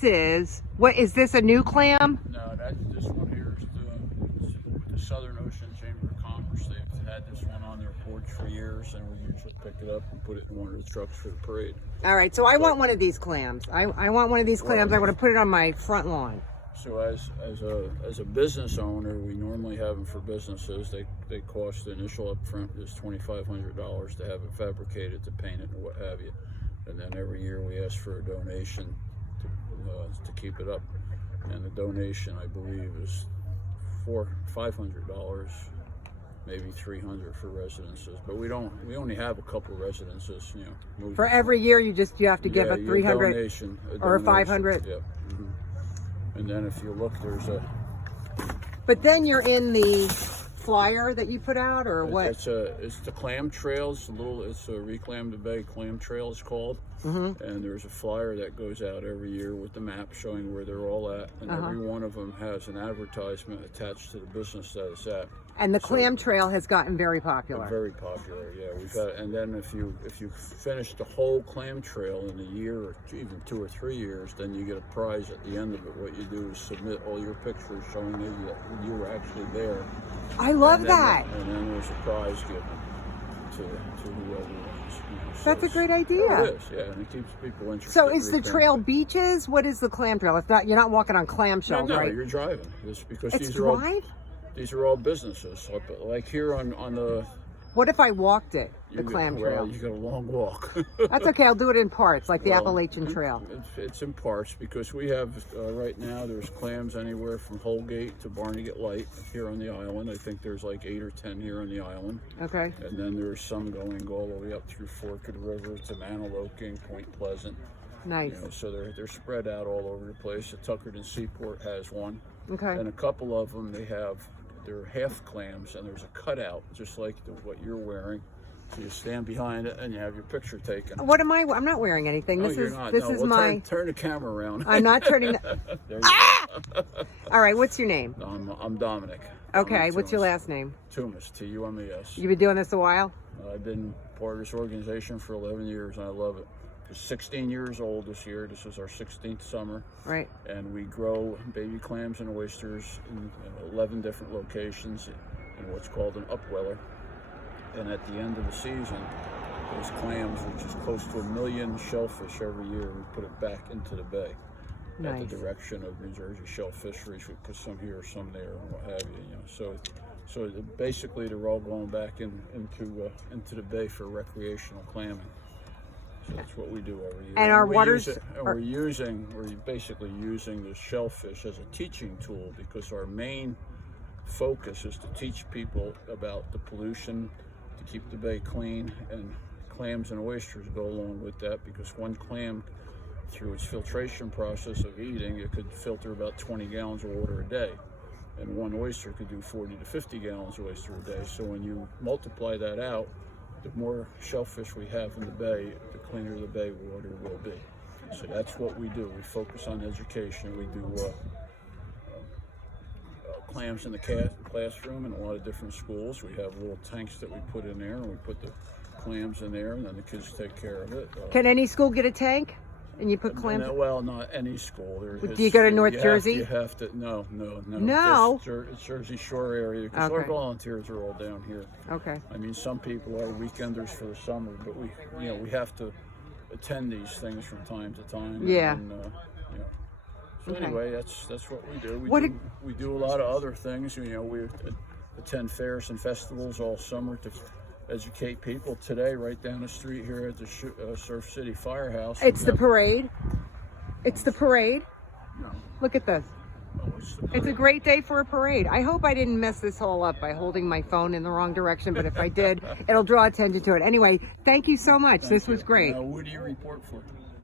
What is this, a new clam? No, this one here is the Southern Ocean Chamber of Commerce. They've had this one on their porch for years, and we usually pick it up and put it in one of the trucks for the parade. All right, so I want one of these clams. I want one of these clams. I want to put it on my front lawn. So as a business owner, we normally have them for businesses. They cost, the initial upfront is $2,500 to have it fabricated, to paint it and what have you. And then every year we ask for a donation to keep it up. And the donation, I believe, is $500, maybe $300 for residences. But we only have a couple residences, you know. For every year, you have to give a $300 donation, or a $500. Yeah. And then if you look, there's a. But then you're in the flyer that you put out, or what? It's the clam trails. It's a re-clam to bay clam trail, it's called. And there's a flyer that goes out every year with the map showing where they're all at, and every one of them has an advertisement attached to the business that it's at. And the clam trail has gotten very popular. Very popular, yeah. We've had, and then if you finish the whole clam trail in a year or even 2 or 3 years, then you get a prize at the end of it. What you do is submit all your pictures showing that you were actually there. I love that. And then there's a prize given to whoever wins. You know, that's a great idea. It is, yeah, and it keeps people interested. So is the trail beaches? What is the clam trail? It's not, you're not walking on clamshells, right? No, you're driving. It's because these are all businesses. Like here on the. What if I walked it, the clam trail? Well, you got a long walk. That's okay. I'll do it in parts, like the Appalachian Trail. It's in parts because we have right now. There's clams anywhere from Holgate to Barnegat Light here on the island. I think there's like 8 or 10 here on the island. Okay. And then there's some going all the way up through Fork of the River to Maniloking, Point Pleasant. Nice. You know, so they're spread out all over the place. The Tuckerton Seaport has one. Okay. And a couple of them they're half clams, and there's a cutout just like what you're wearing. So you stand behind it and you have your picture taken. What am I? I'm not wearing anything. No, This you're is not. this No, is well, my. Turn the camera around. I'm not turning. The... All right. What's your name? I'm Dominic. Okay. Dominic What's your last name? Tumas. Tumes. You've been doing this a while? I've been part of this organization for 11 years, and I love it. We're 16 years old this year. This is our 16th summer. Right. And we grow baby clams and oysters in 11 different locations in what's called an upweller. And at the end of the season, those clams, which is close to 1 million shellfish every year, we put it back into the bay. Nice. At the direction of New Jersey Shell Fisheries. We put some here, some there, and what have you. You know, so basically they're all going back into the bay for recreational clamming. So that's what we do every year. And our waters we're basically using the shellfish as a teaching tool, because our main focus is to teach people about the pollution, to keep the bay clean, and clams and oysters go along with that, because one clam, through its filtration process of eating, it could filter about 20 gallons of water a day, and one oyster could do 40 to 50 gallons of oyster a day. So when you multiply that out, the more shellfish we have in the bay, the cleaner the bay water will be. So that's what we do. We focus on education. We do clams in the classroom in a lot of different schools. We have little tanks that we put in there, and we put the clams in there, and then the kids take care of it. Can any school get a tank? And you put clams? Well, not any school. Do you go to North Jersey? You have to. No. No. It's Jersey Shore area, because our volunteers are all down here. Okay. I mean, some people are weekenders for the summer, but we have to attend these things from time to time. Yeah. And, So anyway, that's what we do. We do a lot of other things. You know, we attend fairs and festivals all summer to educate people. Today, right down the street here at the Surf City Firehouse. It's the parade. It's the parade. No. Look at this. Oh, it's a great day for a parade. I hope I didn't mess this all up by holding my phone in the wrong direction, but if I did, it'll draw attention to it. Anyway, thank you so much. This was great. Now, who do you report for?